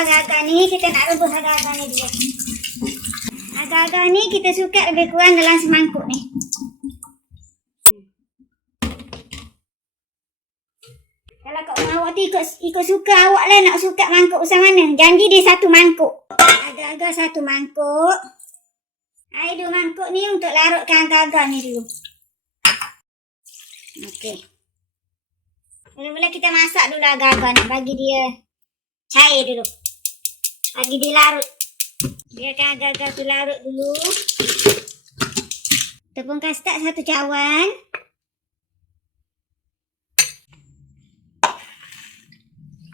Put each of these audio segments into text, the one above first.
agar-agar ni, kita nak rebus agar-agar ni dulu. Agar-agar ni kita suka lebih kurang dalam semangkuk ni. Kalau kat rumah awak tu ikut, ikut suka awak lah nak suka mangkuk besar mana. Janji dia satu mangkuk. Agar-agar satu mangkuk. Air dua mangkuk ni untuk larutkan agar-agar ni dulu. Okey. Mula-mula kita masak dulu agar-agar ni. Bagi dia cair dulu. Bagi dia larut. Biarkan agar-agar tu larut dulu. Tepung kastad satu cawan.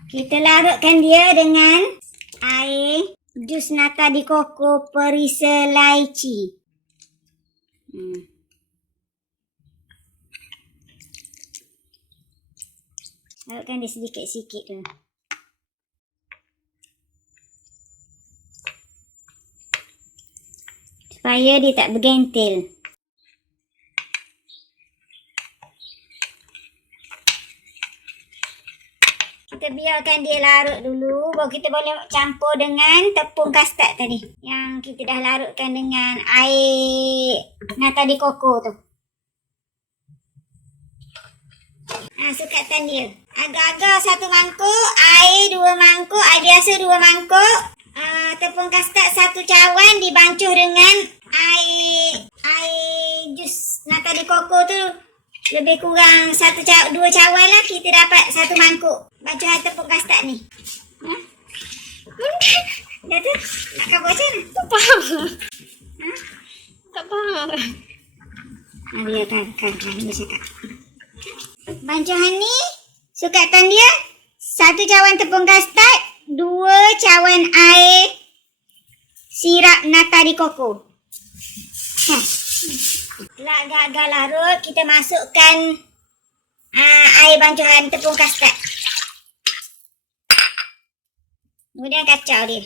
Kita larutkan dia dengan air jus nata di koko perisa laici. Hmm. Larutkan dia sedikit-sedikit tu. Supaya dia tak bergentil. Kita biarkan dia larut dulu. Baru kita boleh campur dengan tepung kastad tadi. Yang kita dah larutkan dengan air nata di koko tu. Ha, sukatan dia. Agak-agak satu mangkuk, air dua mangkuk, air biasa dua mangkuk. Uh, tepung kastad satu cawan dibancuh dengan air air jus nata di koko tu lebih kurang satu ca dua cawan lah kita dapat satu mangkuk bancuhan tepung kastad ni. Ha? Dah tu? Nak kau buat macam mana? Tak faham. Ha? Tak faham. Ha, biar kan, kan, kan, dia cakap. Bancuhan ni, sukatan dia, satu cawan tepung kastad, dua cawan air sirap nata di koko. Setelah agak-agak larut, kita masukkan uh, air bancuhan tepung kastad. Kemudian kacau dia.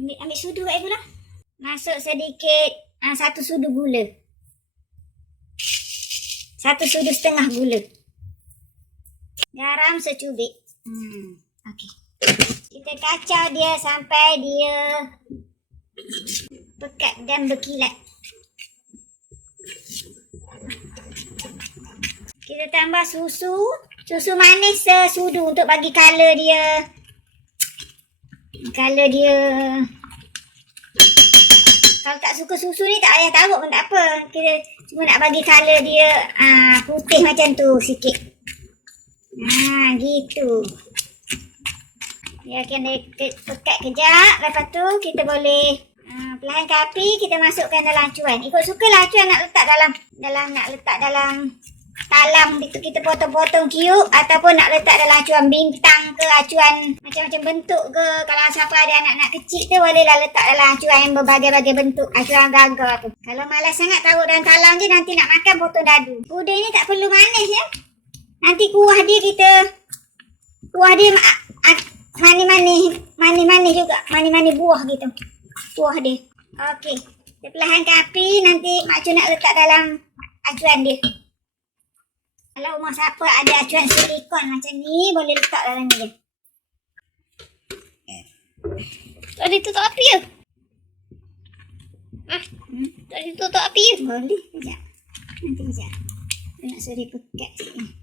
Ambil, ambil sudu kat ibu lah. Masuk sedikit uh, satu sudu gula. Satu sudu setengah gula. Garam secubit. Hmm, okey. Kita kacau dia sampai dia pekat dan berkilat. Kita tambah susu. Susu manis sesudu untuk bagi color dia. Color dia. Kalau tak suka susu ni tak payah taruh pun tak apa. Kita cuma nak bagi color dia ah, putih macam tu sikit. Ha, gitu. Dia ke- pekat kejap. Lepas tu kita boleh uh, perlahan ke api kita masukkan dalam acuan. Ikut suka lah acuan nak letak dalam dalam nak letak dalam talam itu kita potong-potong kiuk ataupun nak letak dalam acuan bintang ke acuan macam-macam bentuk ke. Kalau siapa ada anak-anak kecil tu bolehlah letak dalam acuan yang berbagai-bagai bentuk acuan gagal tu kalau malas sangat taruh dalam talam je nanti nak makan potong dadu. Puding ni tak perlu manis ya. Nanti kuah dia kita kuah dia ma- a- mani-mani mani-mani juga mani-mani buah gitu. Buah dia. Okey kita perlahankan api nanti mak Cu nak letak dalam acuan dia kalau rumah siapa ada acuan silikon macam ni boleh letak dalam ni je Tadi tutup api ke? Ah, hmm? tadi tutup api ke? boleh kejap nanti kejap Aku nak suruh dia pekat sikit ni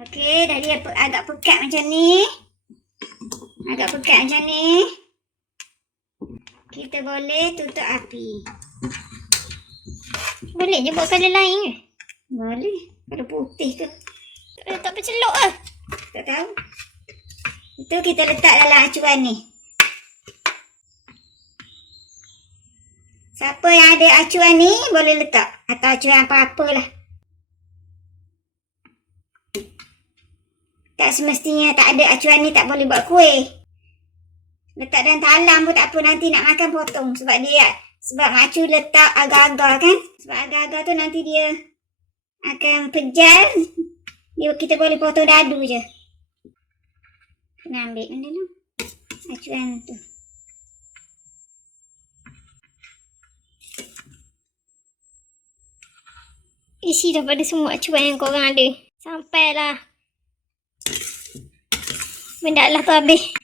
Okey, dah dia agak pekat macam ni. Agak pekat macam ni. Kita boleh tutup api. Boleh je buat colour lain ke? Boleh. Kalau putih ke? Tak, tak bercelok ke? Tak tahu. Itu kita letak dalam acuan ni. Siapa yang ada acuan ni boleh letak. Atau acuan apa-apalah. Tak semestinya tak ada acuan ni tak boleh buat kuih. Letak dalam talam pun tak apa nanti nak makan potong. Sebab dia sebab macu letak agak-agak kan? Sebab agak-agak tu nanti dia akan pejal. Dia kita boleh potong dadu je. Kena ambil benda tu acuan tu. Isi daripada semua acuan yang korang ada. Sampailah. Benda lah tu habis.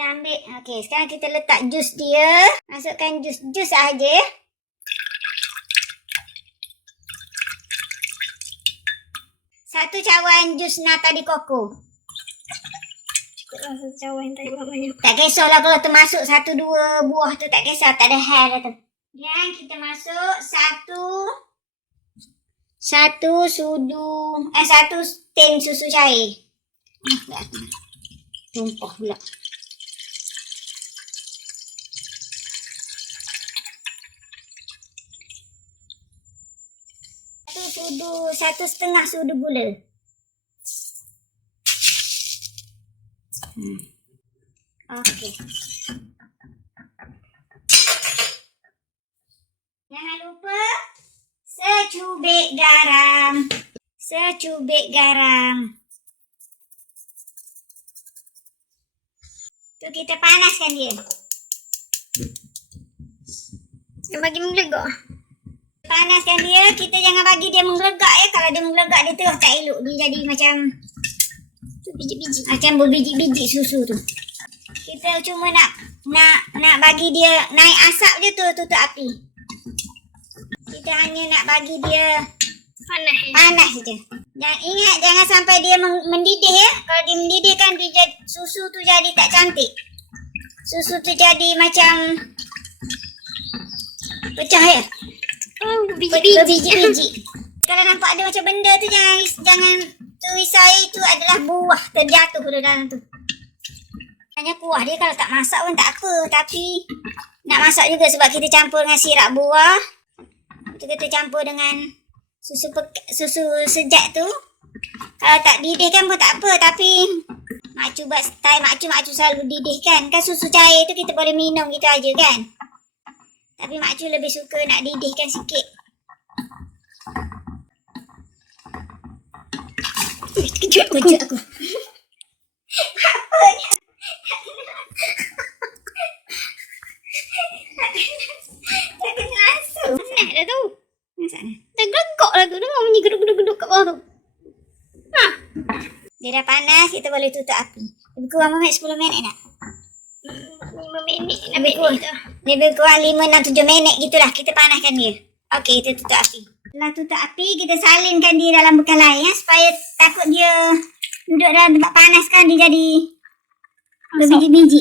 Kita ambil. Okey, sekarang kita letak jus dia. Masukkan jus. Jus saja ya. Satu cawan jus nata di koko. Cukup lah satu cawan tak buat banyak. Tak kisahlah kalau termasuk satu dua buah tu tak kisah. Tak ada hal dah tu. Dan kita masuk satu satu sudu eh satu tin susu cair. Tak. Tumpah pula. Sudu, satu setengah sudu gula. Hmm. Okey. Jangan lupa secubit garam. Secubit garam. Tu kita panaskan dia. Yang bagi menglegak. Panaskan dia, kita jangan bagi dia menggelegak ya. Kalau dia menggelegak dia terus tak elok. Dia jadi macam biji-biji. macam berbiji-biji susu tu. Kita cuma nak nak nak bagi dia naik asap je tu tutup api. Kita hanya nak bagi dia Panas. eh. panas saja. Jangan ingat jangan sampai dia men- mendidih ya. Kalau dia mendidih kan dia jadi, susu tu jadi tak cantik. Susu tu jadi macam pecah ya. Biji-biji. biji-biji. Berbiji-biji. Kalau nampak ada macam benda tu jangan jangan tulisai itu adalah buah terjatuh ke dalam tu. Hanya kuah dia kalau tak masak pun tak apa. Tapi nak masak juga sebab kita campur dengan sirap buah. Itu kita campur dengan susu pek- susu sejak tu. Kalau tak didihkan pun tak apa. Tapi makcik buat style makcik makcik selalu didihkan. Kan susu cair tu kita boleh minum gitu aja kan. Tapi makcik lebih suka nak didihkan sikit. Kejut aku. Kejut aku. Apa ni? Tak kena langsung. Panas dah tu. Masak ni. Dah gelegak lah tu. Dengar bunyi geduk-geduk-geduk kat bawah tu. Ha. Dia dah panas, kita boleh tutup api. Lebih kurang Muhammad 10 minit nak? Lima minit. Enam Lebih minit dah. Lebih kurang 5, 6, 7 minit gitulah. Kita panaskan dia. Okey, kita tutup api. Setelah tutup api, kita salinkan dia dalam bekal lain ya. Supaya takut dia duduk dalam tempat panas kan dia jadi berbiji-biji.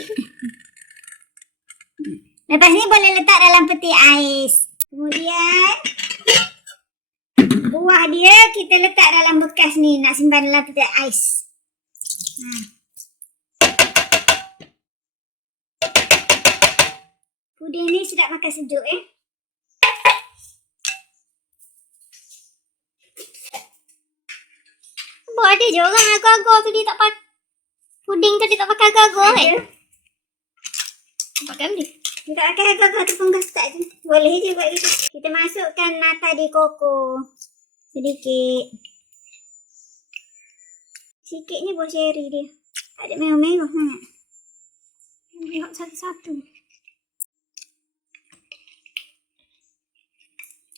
Lepas ni boleh letak dalam peti ais. Kemudian buah dia kita letak dalam bekas ni nak simpan dalam peti ais. Ha. Puding ni sedap makan sejuk eh. Buat ada je orang agar-agar tu dia tak pakai. Puding tu dia tak pakai agar-agar kan? Pakai dia. Kita akan agak-agak tu pun tak je. Boleh je buat gitu. Kita masukkan nata di koko. Sedikit. Sikitnya buah cherry dia. Tak ada mewah-mewah sangat. Lihat satu-satu.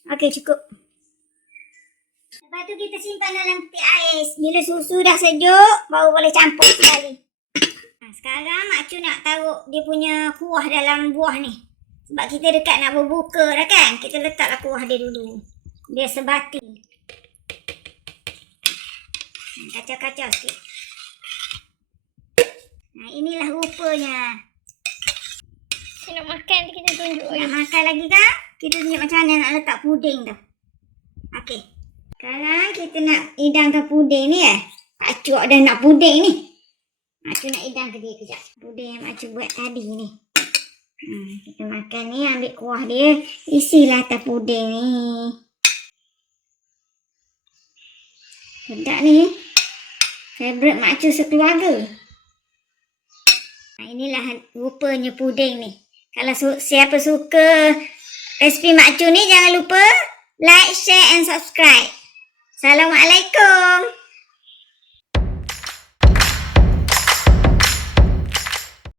Okey cukup. Lepas tu kita simpan dalam peti ais. Bila susu dah sejuk, baru boleh campur sekali. Ha, sekarang Mak Cu nak taruh dia punya kuah dalam buah ni. Sebab kita dekat nak berbuka dah kan. Kita letaklah kuah dia dulu. Dia sebati. Ha, Kacau-kacau sikit. Nah, inilah rupanya. Saya nak makan kita tunjuk Nak makan lagi kan? Kita tunjuk macam mana nak letak puding tu. Okey. Sekarang kita nak hidangkan puding ni eh. Pak Cuk dah nak puding ni. Mak Cuk nak hidang ke dia kejap. Puding yang Mak Cuk buat tadi ni. Hmm, kita makan ni ambil kuah dia. Isilah atas puding ni. Sedap ni. Favorite Mak Cuk sekeluarga. Nah, inilah rupanya puding ni. Kalau su- siapa suka resipi Mak Cu ni jangan lupa like, share and subscribe. Assalamualaikum.